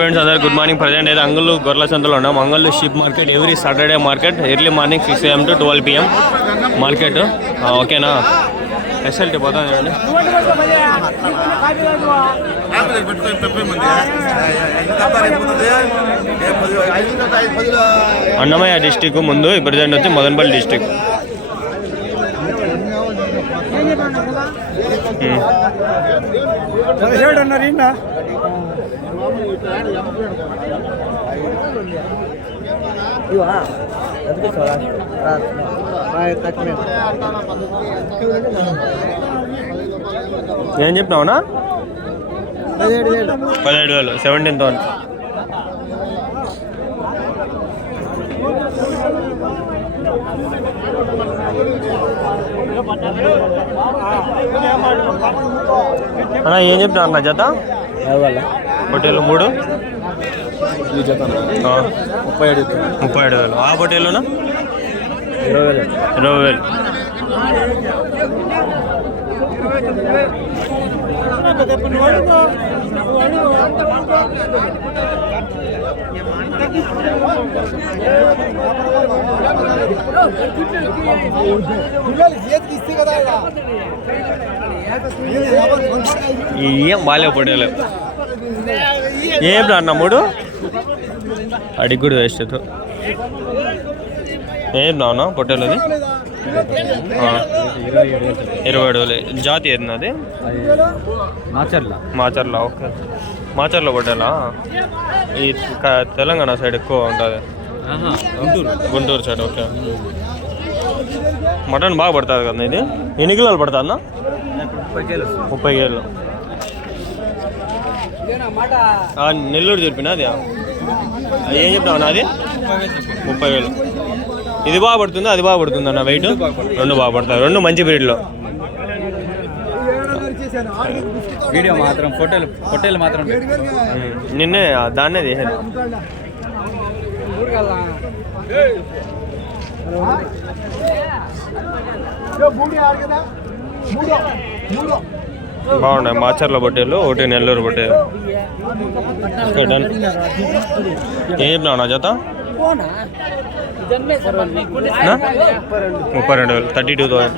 Friends అందరు good morning. Present అయితే అంగళ్ళు గొర్రెల సంతలో ఉన్నాం. Angallu sheep market every Saturday market early morning 6 AM to 12 PM market. ఓకేనా? ఎస్ఎల్టీ పోతాను చూడండి. అన్నమయ్య డిస్టిక్ ముందు ప్రజెంట్ వచ్చి మదనపల్లి డిస్టిక్. ఏం చెప్పినావునా? 17,000 17,000. అన్నా ఏం చెప్తున్నా అన్న జత? పొట్టేళ్ళు 3 37,000. ఆ పొట్టేళ్ళునా 20,000. ఏం బాగా పొట్టేలు ఏం అన్న 3 అడిగి కూడా వేస్ట్. ఏం నాన్న పొట్టేలది 27,000. జాతి ఏది అది? మాచర్ల. ఓకే, మాచర్ల పొట్టేలా? ఈ తెలంగాణ సైడ్ ఎక్కువ ఉంటుంది, గుంటూరు సైడ్. ఓకే, మటన్ బాగా పడుతుంది కదా ఇది. ఎన్ని కిలోలు పడుతుందా? 30 కేజీలు. నెల్లూరు చెప్పిన అది ఏం చెప్తావు? అది 30,000. ఇది బాగా పడుతుంది, అది బాగా పడుతుంది అన్న. వెయిట్ 2 బాగా పడతాయి, 2 మంచి బ్రీడ్లో. వీడియో మాత్రం పొట్టేలు మాత్రం నిన్నే దాన్నే తీసేది. బాగున్నాయి మాచర్ల పొట్టేలు, ఒకటి నెల్లూరు పొట్టేలు. డన్. ఏం చెప్పినావు నా జత? 32,000. 32,000.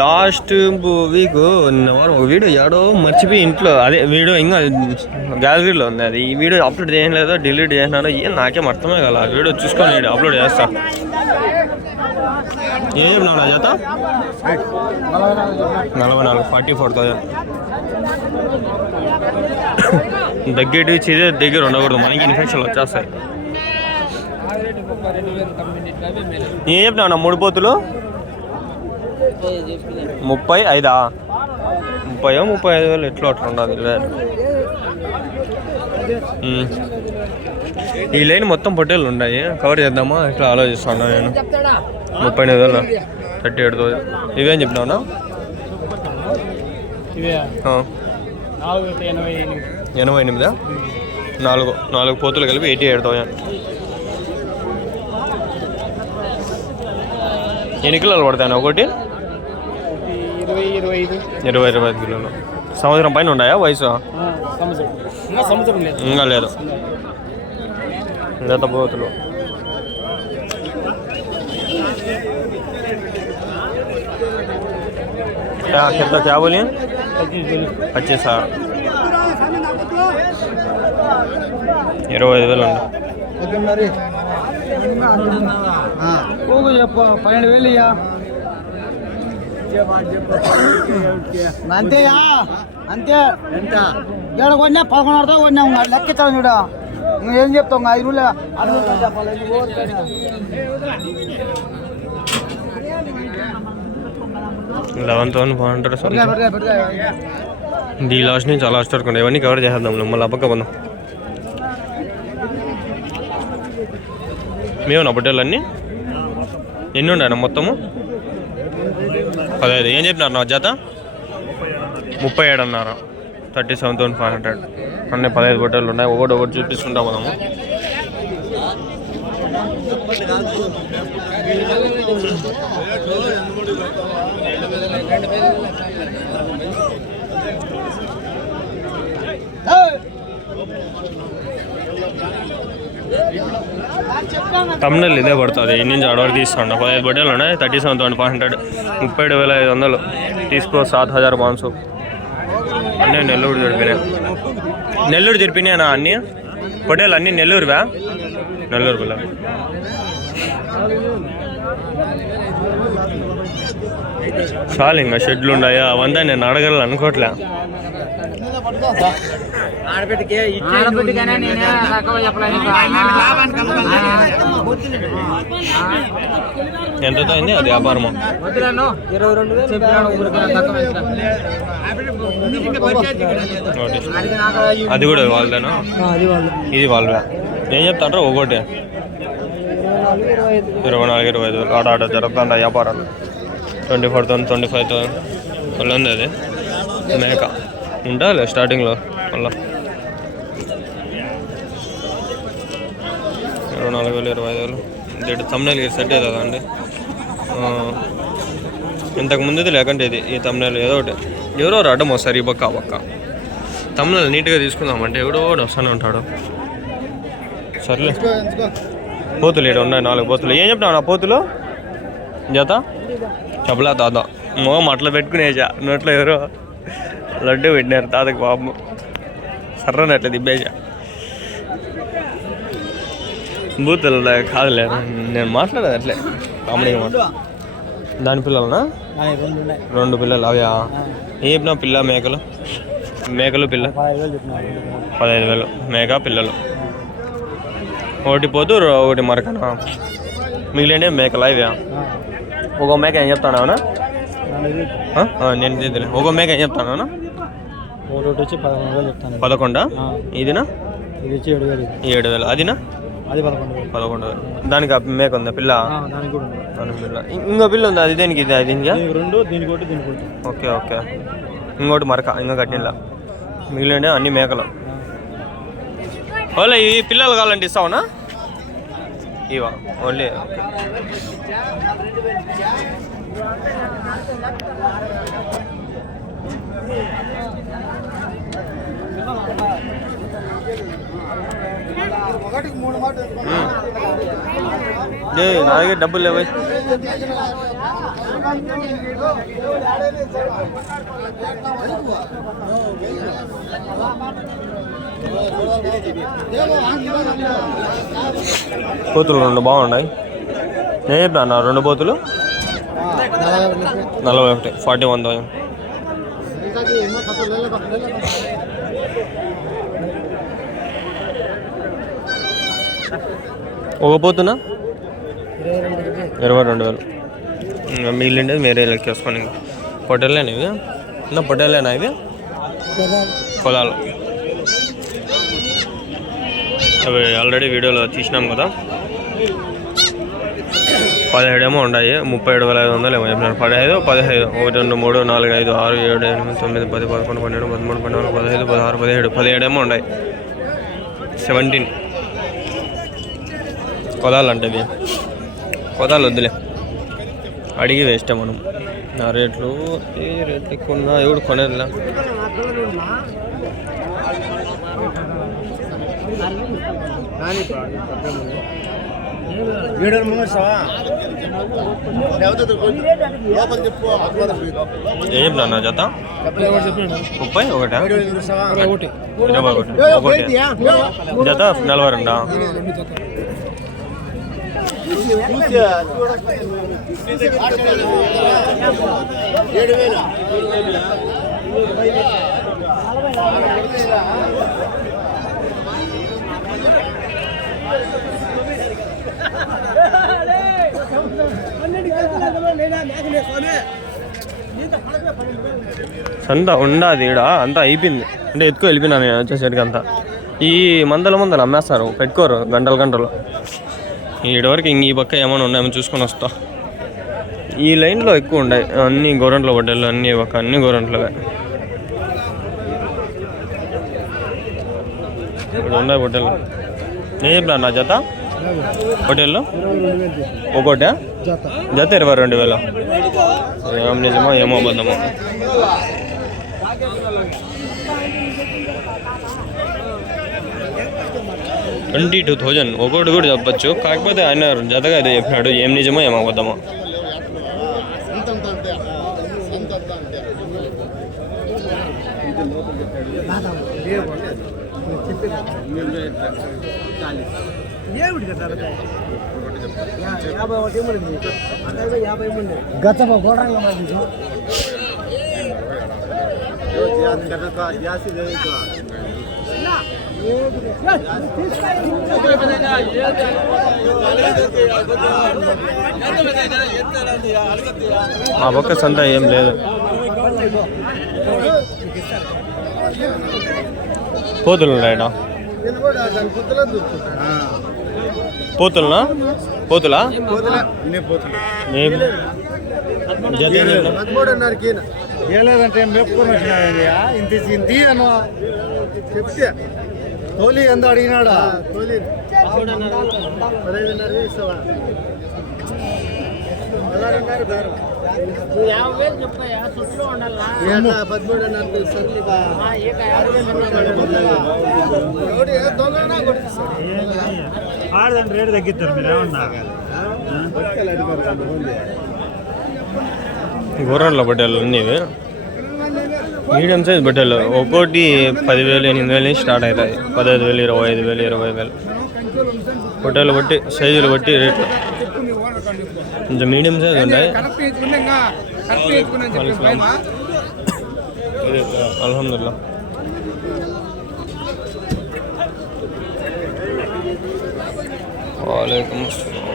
లాస్ట్ వీక్ వీడియో ఏడో మర్చిపోయి ఇంట్లో, అదే వీడియో ఇంకా గ్యాలరీలో ఉంది. అది ఈ వీడియో అప్లోడ్ చేయలేదో డిలీట్ చేసినాడో ఏం నాకేం అర్థమే కదా. వీడియో చూసుకొని అప్లోడ్ చేస్తా. ఏం నా జత? 44. 44,000. దగ్గర చీజే దగ్గర ఉండకూడదు, మనకి ఇన్ఫెక్షన్ వచ్చేస్తాయి. ఏం చెప్పినా 3 పోతులు 35. 35,000 ఎట్లా అట్లా ఉండదు. ఈ లైన్ మొత్తం పొట్టేళ్ళు ఉన్నాయి, కవర్ చేద్దామా ఇట్లా ఆలోచిస్తున్నా నేను. 38,000. 38,000. ఇవేం చెప్పినావునా? 88. 4 పోతులు కలిపి 88,000. ఎన్ని కిలోలు పడతాయి ఒకటి? 20-25 కిలోలు. సంవత్సరం పైన ఉన్నాయా వయసు? ఇంకా లేదు. జత పోతులు. कितना क्या बोलिए? 25,000. 25,000 ఉంది. 12,000. అంతేయా? అంతే. ఎంత ఏడ కొన్నా? 11,500 కొన్నా. లెక్కిస్తాను చూడ. నువ్వేం చెప్తావు? 5 చెప్పాలి. ది లాస్ట్ నుంచి చాలా లాస్ట్ వరకు ఇవన్నీ కవర్ చేసేద్దాం. మళ్ళీ అప్పక పోదాం. మేమన్నా పొట్టేళ్ళన్నీ ఎన్ని ఉన్నాయన్న మొత్తము? 15. ఏం చెప్పినారు నా జత? 37 అన్నారు. 37,500. అన్నీ 15 పొట్టేళ్ళు ఉన్నాయి. ఒకటి చూపిస్తుంటా మనము. తమిళ ఇదే పడుతుంది ఇన్ని నుంచి ఆడవారు తీస్తాను 15 బట్టలు ఉన్నాయి 37,500 37,500 తీసుకో 7,500 అన్నీ నెల్లూరు జరిపినాయనా అన్నీ పొట్టేలు అన్నీ నెల్లూరువా నెల్లూరు పిల్ల చాలు ఇంకా షెడ్లు ఉన్నాయా అవంతా నేను అడగాలి అనుకోవట్లే ఎంతతో అయింది అది వ్యాపారము అది కూడా వాళ్ళదేనా ఇది వాళ్ళవే ఏం చెప్తాంటారు ఒకటి 24,000-25,000 ఆడ జరుగుతుందా వ్యాపారాలు 24,000-25,000 మళ్ళీ ఉంది అది మేక ఉండాలి స్టార్టింగ్లో మళ్ళీ 24,000-25,000 తమ్ముళ్ళు సెట్ అవుతుందా అండి ఇంతకు ముందుది లేకంటే ఇది ఈ తమ్ముళ్ళు ఏదో ఒకటి ఎవరో అడ్డం వస్తారు ఈ పక్క ఆ పక్క తమ్ముళ్ళు నీట్గా తీసుకుందామంటే ఎవడో వస్తూనే ఉంటాడు సర్లే పోతులు ఇక్కడ ఉన్నాయి 4 పోతులు ఏం చెప్తావు నా పోతులు జత చెప్పలే తాత మొగం అట్లా పెట్టుకునేసా నోట్లో ఎవరో లడ్డు పెట్టినారు తాతకి బాబు సర్రని అట్లా దిబ్బేసా బూతులు కాదులే నేను మాట్లాడేది అట్లే కామెడీగా మాట్లాడు దాని పిల్లలనా 2 పిల్లలు అవ్యా ఏం చెప్పినా పిల్ల మేకలు పిల్ల 15,000 మేక పిల్లలు ఒకటి పోతూ ఒకటి మరకనా మిగిలిండే మేకలు అవ్యా ఒక మేక ఏం చెప్తాను అవునా నేను తెలియదు ఒక మేక ఏం చెప్తాను అవునా 11 ఇదినా 7,000 అదినా అది 11,000 దానికి మేక ఉందా పిల్ల పిల్ల ఇంకో పిల్ల ఉందా అది దేనికి ఇది దీనికి ఓకే ఓకే ఇంకోటి మరక ఇంకా కట్టినలా మిగిలిన అన్ని మేకలు ఓన్లీ ఈ పిల్లలు కావాలంటే ఇస్తావునా ఇవా ఓన్లీ ఓకే నా దగ్గర డబ్బులు లేవు పోతులు 2 బాగున్నాయి నేను చెప్పినా 2 పోతులు 41 41,000 ఒక పోతున్నా 22,000 మిగిలిండేది వేరే లెక్కేసుకొని ఇంకా పొట్టేలేనా ఇవి ఇంకా పొట్టేలేనా ఇవి పొలాలు అవి ఆల్రెడీ వీడియోలో తీసినాం కదా 17 ఏమో ఉన్నాయి 37,500 ఏమో చెప్పినారు 15 1 2 3 4 5 6 7 8 9 10 11 12 13 14 15 16 17 ఏమో ఉన్నాయి 17 కొదాలు అంటే ఇవి కొదాలు వద్దులే అడిగి వేస్తే మనం నా రేట్లు ఎక్కువ ఉన్నా ఎవడు కొనేదిలా ఏం చెప్పినా నా జత 31 జత 42 సంత ఉండదు ఈడ అంతా అయిపోయింది అంటే ఎత్తుకు వెళ్ళిపోయినా నేను వచ్చేసరికి అంతా ఈ మందలు అమ్మేస్తారు పెట్టుకోరు గంటలు ఈడవరకు ఇంక ఈ పక్క ఏమైనా ఉన్నాయో చూసుకొని వస్తా ఈ లైన్లో ఎక్కువ ఉన్నాయి అన్ని గోరంట్లో పడ్డాలు అన్ని ఒక అన్ని గోరంట్లుగా ఇప్పుడు ఉన్నాయి పడ్డాలు నేను చెప్పినా నా జత హోటల్లో ఒకట జత 22,000. ఏం నిజమో ఏమో అబద్ధమో. $22,000 ఒకటి కూడా చెప్పచ్చు. కాకపోతే ఆయన జతగా అయితే చెప్పినాడు. ఏం నిజమో ఏమో అబద్ధమో. ఆ పక్క సంత ఏం లేదు. పోతులు ఉన్నాయట. పోతులనా? పోతులా? లేదంటే మెప్పుకొని వచ్చినాయండి. ఇంత అను చెప్తే తోలి ఎంత అడిగినాడా? తోలి 15,500 ఇస్తావా? 16,500 ఆడదంటే రేటు తగ్గిస్తారు. మీరు ఏమన్నా గోరంలో బట్టలు అన్నీ మీడియం సైజ్ బట్టలు. ఒక్కోటి 10,000, 8,000 నుంచి స్టార్ట్ అవుతాయి. 15,000, 25,000, 20,000 బట్టలు బట్టి సైజులు బట్టి రేట్లు. కొంచెం మీడియం సైజ్ ఉంటాయి. అల్హమ్దుల్లా. వాలేకుమ్ అస్సలాం.